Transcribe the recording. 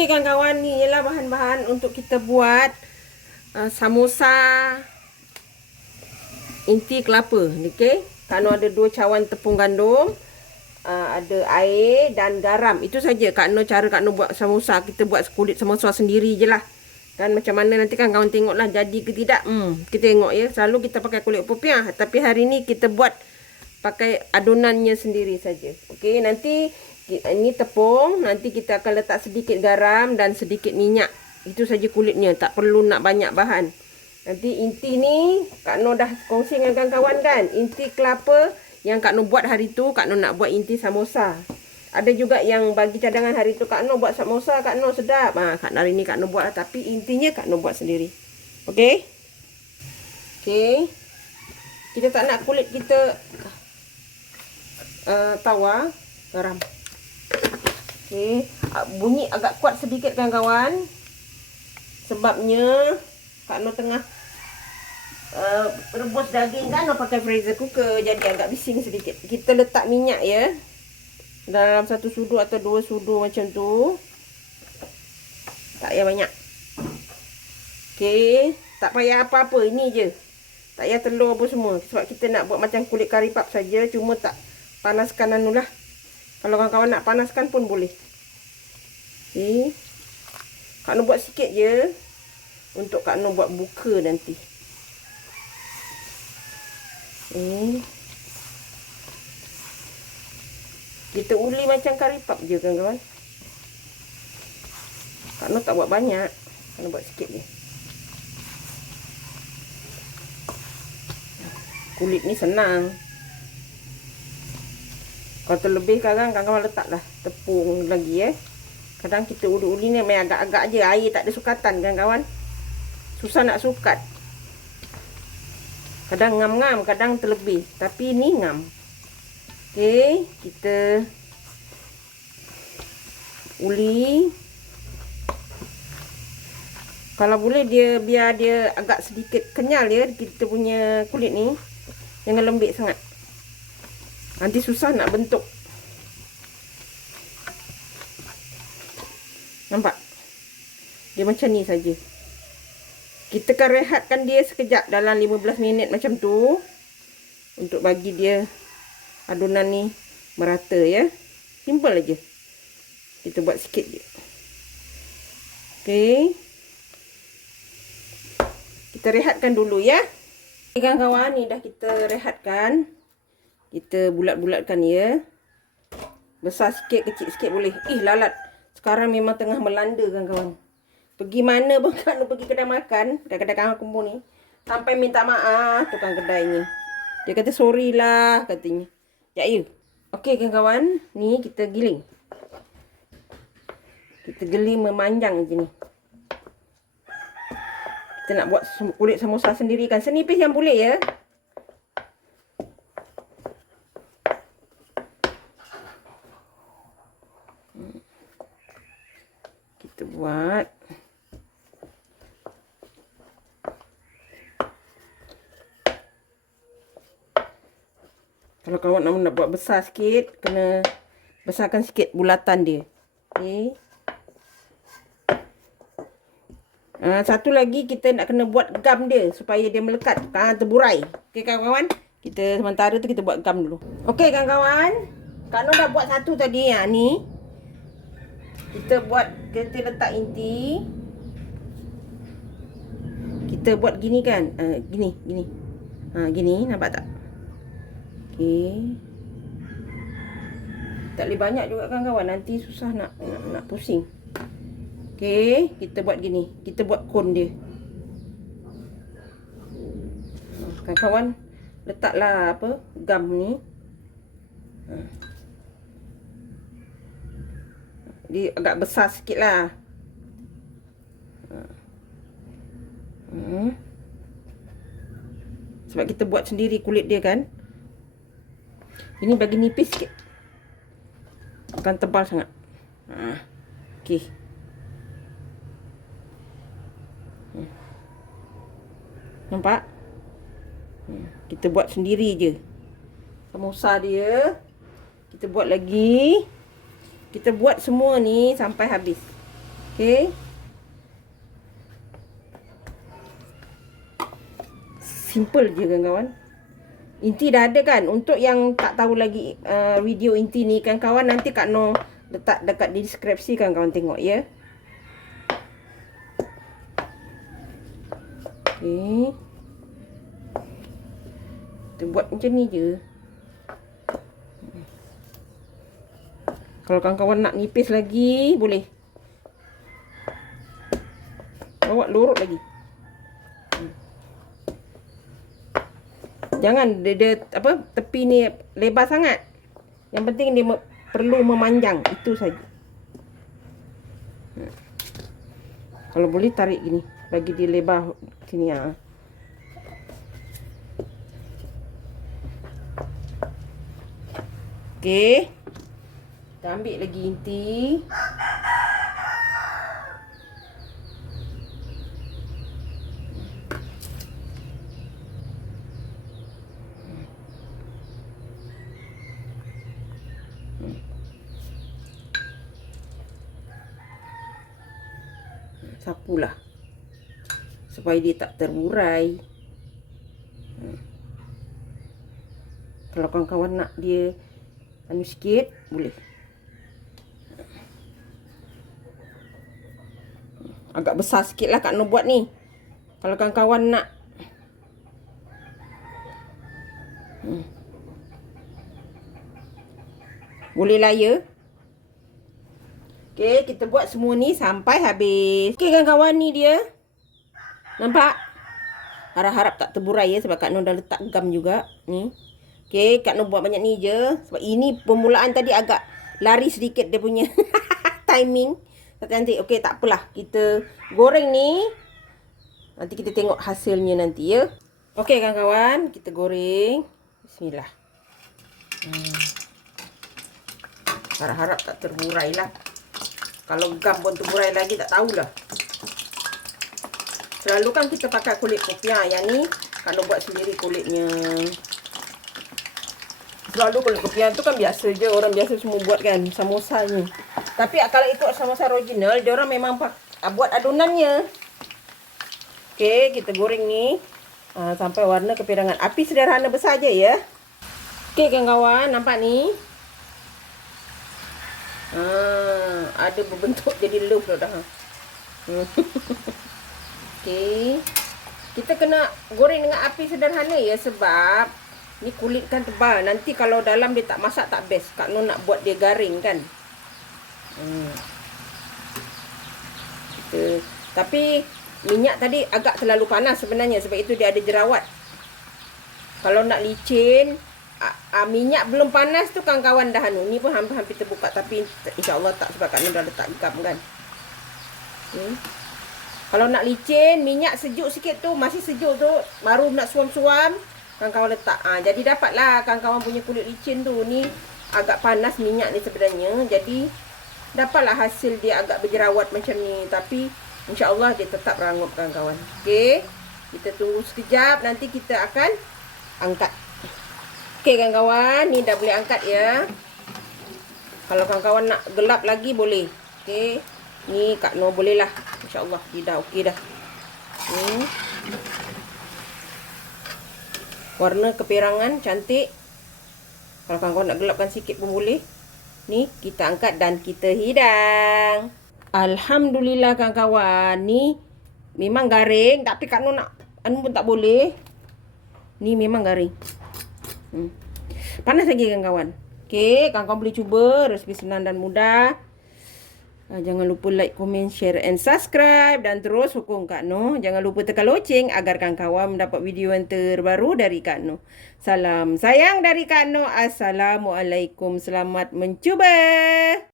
Okey kawan-kawan, ni ialah bahan-bahan untuk kita buat samosa inti kelapa. Okey, Kak Noh ada 2 cawan tepung gandum, ada air dan garam. Itu saja Kak Noh, cara Kak Noh buat samosa. Kita buat kulit samosa sendiri je lah. Kan macam mana nanti kan kawan tengoklah jadi ke tidak. Kita tengok ya. Selalu kita pakai kulit popiah, tapi hari ni kita buat pakai adonannya sendiri saja. Okey, nanti ini tepung, nanti kita akan letak sedikit garam dan sedikit minyak. Itu saja kulitnya, tak perlu nak banyak bahan. Nanti inti ni Kak Noh dah kongsi dengan kawan-kawan kan. Inti kelapa yang Kak Noh buat hari tu, Kak Noh nak buat inti samosa. Ada juga yang bagi cadangan hari tu Kak Noh buat samosa, Kak Noh sedap. Hari ni Kak Noh buat lah, tapi intinya Kak Noh buat sendiri. Okey. Okey. Kita tak nak kulit kita tawar, garam. Okey, bunyi agak kuat sedikit kawan-kawan. Sebabnya Kak Noh tengah rebus daging kan, Noh pakai freezer cooker, jadi agak bising sedikit. Kita letak minyak ya. Dalam 1 sudu atau 2 sudu macam tu. Tak payah banyak. Okey, tak payah apa-apa, ini je. Tak payah telur apa semua, sebab kita nak buat macam kulit kari pap saja, cuma tak panaskan anulah. Kalau kawan-kawan nak panaskan pun boleh. Okey. Kak Noh buat sikit je untuk Kak Noh buat buka nanti. Kita uli macam kari pap je kawan-kawan. Kak Noh tak buat banyak, Kak Noh buat sikit je. Kulit ni senang. Kalau terlebih kadang kawan-kawan letaklah tepung lagi . Kadang kita uli-uli ni main agak-agak je, air tak ada sukatan kawan-kawan. Susah nak sukat. Kadang ngam-ngam, kadang terlebih, tapi ni ngam. Okey, kita uli. Kalau boleh dia biar dia agak sedikit kenyal ya, kita punya kulit ni. Jangan lembik sangat. Nanti susah nak bentuk. Nampak? Dia macam ni saja. Kita akan rehatkan dia sekejap dalam 15 minit macam tu. Untuk bagi dia adunan ni merata ya. Simple aja. Kita buat sikit je. Okey. Kita rehatkan dulu ya. Kawan-kawan, ni dah kita rehatkan. Kita bulat-bulatkan ya. Besar sikit, kecil sikit boleh. Lalat. Sekarang memang tengah melanda kawan-kawan. Pergi mana pun Kak Noh pergi kedai makan, kedai-kedai kawan kumpul ni, sampai minta maaf tukang kedainya. Dia kata sorry lah katanya. Ya you. Okey kawan-kawan, ni kita giling. Kita giling memanjang je ni. Kita nak buat kulit samosa sendiri kan. Senipis yang boleh ya. Kita buat. Kalau kawan nak buat besar sikit, kena besarkan sikit bulatan dia. Okey. Satu lagi kita nak kena buat gam dia supaya dia melekat, terburai. Okey kawan-kawan, kita sementara tu kita buat gam dulu. Okey kawan-kawan, Kak Noh dah buat satu tadi ni. Kita letak inti. Kita buat gini kan, gini. Gini, nampak tak? Okey. Tak boleh banyak juga kawan-kawan, nanti susah nak pusing. Okey, kita buat gini. Kita buat kon dia. Kawan-kawan, letaklah gam ni. Dia agak besar sikit lah. Sebab kita buat sendiri kulit dia kan. Ini bagi nipis sikit. Bukan tebal sangat. Okey. Nampak? Kita buat sendiri je. Samosa dia. Kita buat lagi. Kita buat semua ni sampai habis. Okey. Simple je kawan-kawan. Inti dah ada kan. Untuk yang tak tahu lagi video inti ni kawan-kawan, nanti Kak Noh letak dekat deskripsi kawan-kawan tengok ya. Okey. Kita buat macam ni je. Kalau kawan-kawan nak nipis lagi boleh. Bawa lorot lagi. Jangan dia apa tepi ni lebar sangat. Yang penting dia perlu memanjang, itu saja. Kalau boleh tarik gini, bagi dia lebar sini ya. Okey. Kita ambil lagi inti. Sapulah supaya dia tak terburai. Kalau kawan-kawan nak dia anu sikit boleh. Agak besar sikit lah Kak Noh buat ni. Kalau kawan-kawan nak boleh lah ya. Okey, kita buat semua ni sampai habis. Okey kawan-kawan, ni dia. Nampak? Harap-harap tak terburai ya, sebab Kak Noh dah letak gam juga. Ni. Okey, Kak Noh buat banyak ni je. Sebab ini permulaan tadi agak lari sedikit dia punya timing. Nanti, okey tak apalah. Kita goreng ni. Nanti kita tengok hasilnya nanti ya. Okey kawan-kawan, kita goreng. Bismillah. Harap-harap tak terburai lah. Kalau gam pun terburai lagi tak tahulah. Selalu kan kita pakai kulit kopiah. Yang ni kalau buat sendiri kulitnya. Selalu kulit kopiah tu kan biasa je. Orang biasa semua buat kan samosanya. Tapi kalau ikut samosa original, dia orang memang buat adonannya. Okey, kita goreng ni sampai warna kepirangan. Api sederhana besar je ya. Okey kawan-kawan, nampak ni. Ada berbentuk jadi love dah. Okey. Kita kena goreng dengan api sederhana ya, sebab ni kulit kan tebal. Nanti kalau dalam dia tak masak tak best. Kak Noh nak buat dia garing kan. Tapi minyak tadi agak terlalu panas sebenarnya, sebab itu dia ada jerawat. Kalau nak licin, minyak belum panas tu kawan-kawan dah anu. Ni pun hampir terbuka, tapi insya-Allah tak, sebab Kak Noh dah letak gam kan. Kalau nak licin, minyak sejuk sikit tu, masih sejuk tu, baru nak suam-suam, kawan-kawan letak. Jadi dapatlah kawan-kawan punya kulit licin tu. Ni agak panas minyak ni sebenarnya. Jadi dapatlah hasil dia agak berjerawat macam ni, tapi insya-Allah dia tetap rangup kawan-kawan. Okey. Kita tunggu sekejap, nanti kita akan angkat. Okey kawan-kawan, ni dah boleh angkat ya. Kalau kawan-kawan nak gelap lagi boleh. Okey. Ni Kak Noh boleh lah. InsyaAllah dia dah okey dah. Warna kepirangan cantik. Kalau kawan-kawan nak gelapkan sikit pun boleh. Ni kita angkat dan kita hidang. Alhamdulillah kawan-kawan. Ni memang garing, tapi Kak Noh nak anu pun tak boleh. Ni memang garing. Panas lagi kawan-kawan. Okey, kawan-kawan boleh cuba. Resipi senang dan mudah. Jangan lupa like, komen, share and subscribe. Dan terus hukum Kak Noh. Jangan lupa tekan loceng agar kawan-kawan mendapat video yang terbaru dari Kak Noh. Salam sayang dari Kak Noh. Assalamualaikum. Selamat mencuba.